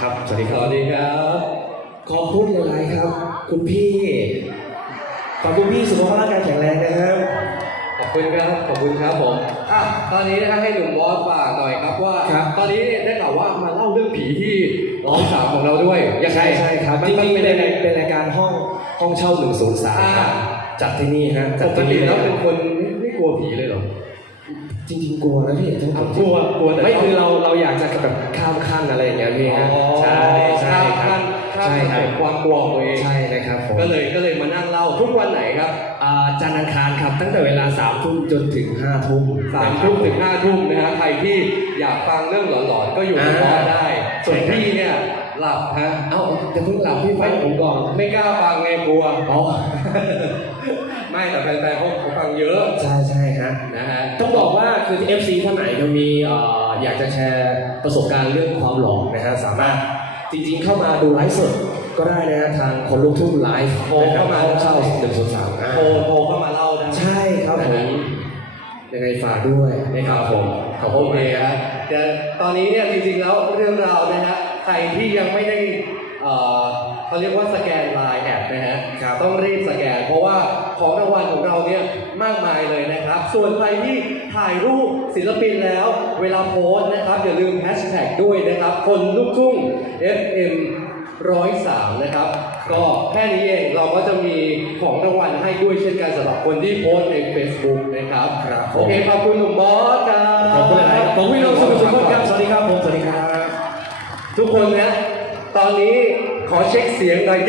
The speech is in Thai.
ครับ สวัสดีสครับวัสดีครับ ขอพูดหลายๆครับ คุณพี่ ขอบคุณพี่สุขภาพร่างกายแข็งแรงนะครับ ขอบคุณครับ ขอบคุณครับผมอะตอนนี้นะครับให้หนุ่มบอสฝากหน่อยครับว่า ครับ ตอนนี้ได้ข่าวว่ามาเล่าเรื่องผีที่น้องสาวของเราด้วยยังไงใช่ใช่ครับมันจมันริงๆเป็เป็นนยังไงเป็นรายการห้องห้องเช่า103อ่าครับจัดที่นี่ฮะจัดปกที่ตินี่แล้วเป็นคนไม่ไม่กลัวผีเลยเหรอ จริงๆกลัวนะพี่ทั้งอะกลัวกลัวแต่ไม่ชอบคือเราเราอยากจะแบบข้ามขั้นอะไรอย่างเงี้ยพี่ฮะอ๋อใช่ใช่คข้ารับมข้ามใช่คข้ารัมบความกลัวของตัวเอง ใช่นะครับผม ก็เลยก็เลยมานั่งเล่าทุกวันไหนครับอ่าจันทร์อังคารครับตั้งแต่เวลา3ามทุ่มจนถึง5้าทุ่มสามทุ่มถึงห้าทุ่มนะฮะใครที่อยากฟังเรื่องหลอนๆก็อยู่กับบอสได้ ส่วนพี่เนี่ยหลับฮะเอ้าจะเพิ่งหลับพี่ฟังผมก่อนไม่กล้าฟังไงกลัว อ๋อ ไม่แต่แฟนๆเขาเขาฟังเยอะ ใช่ใช่ฮะนะฮะ ต้องบอกว่าคือ FC ท่านไหนก็มีเอ่ออยากจะแชร์ประสบการณ์เรื่องความหลอนนะฮะสามารถจริงๆเข้ามาดูไลฟ์สดก็ได้นะฮะทางคนลุกทุ่งไลฟ์โทรเข้ามาห้องเช่าหนึ่งศูนย์สามโทรโทรเข้ามาเล่าได้ใช่ครับผมยังไงฝากด้วยนะครับผมขอบโอคุณเคมากฮะแต่ตอนนี้เนี่ยจริงๆแล้วเรื่องราวนะฮะใครที่ยังไม่ได้เอ่อเขาเรียกว่าสแกนไลน์แอดนะฮะต้องรีบสแก ส่วนใครที่ถ่ายรูปศิลปินแล้ว เวลาโพสต์นะครับ อย่าลืมแฮชแท็กด้วยนะครับ คนลูกทุ่ง FM ร้อยสามนะครับ ก็แค่นี้เองเราก็จะมีของรางวัลให้ด้วยเช่นกันสำหรับคนที่โพสต์ใน Facebook นะครับ ครับผม โอเคขอบคุณหนุ่มบอสครับขอบคุณหลายๆขอบคุณพี่น้องสุขุมสุขครับสวัสดีครับผมสวัสดีครับ ทุกคนนะ ตอนนี้ขอเช็คเสียงหน่อย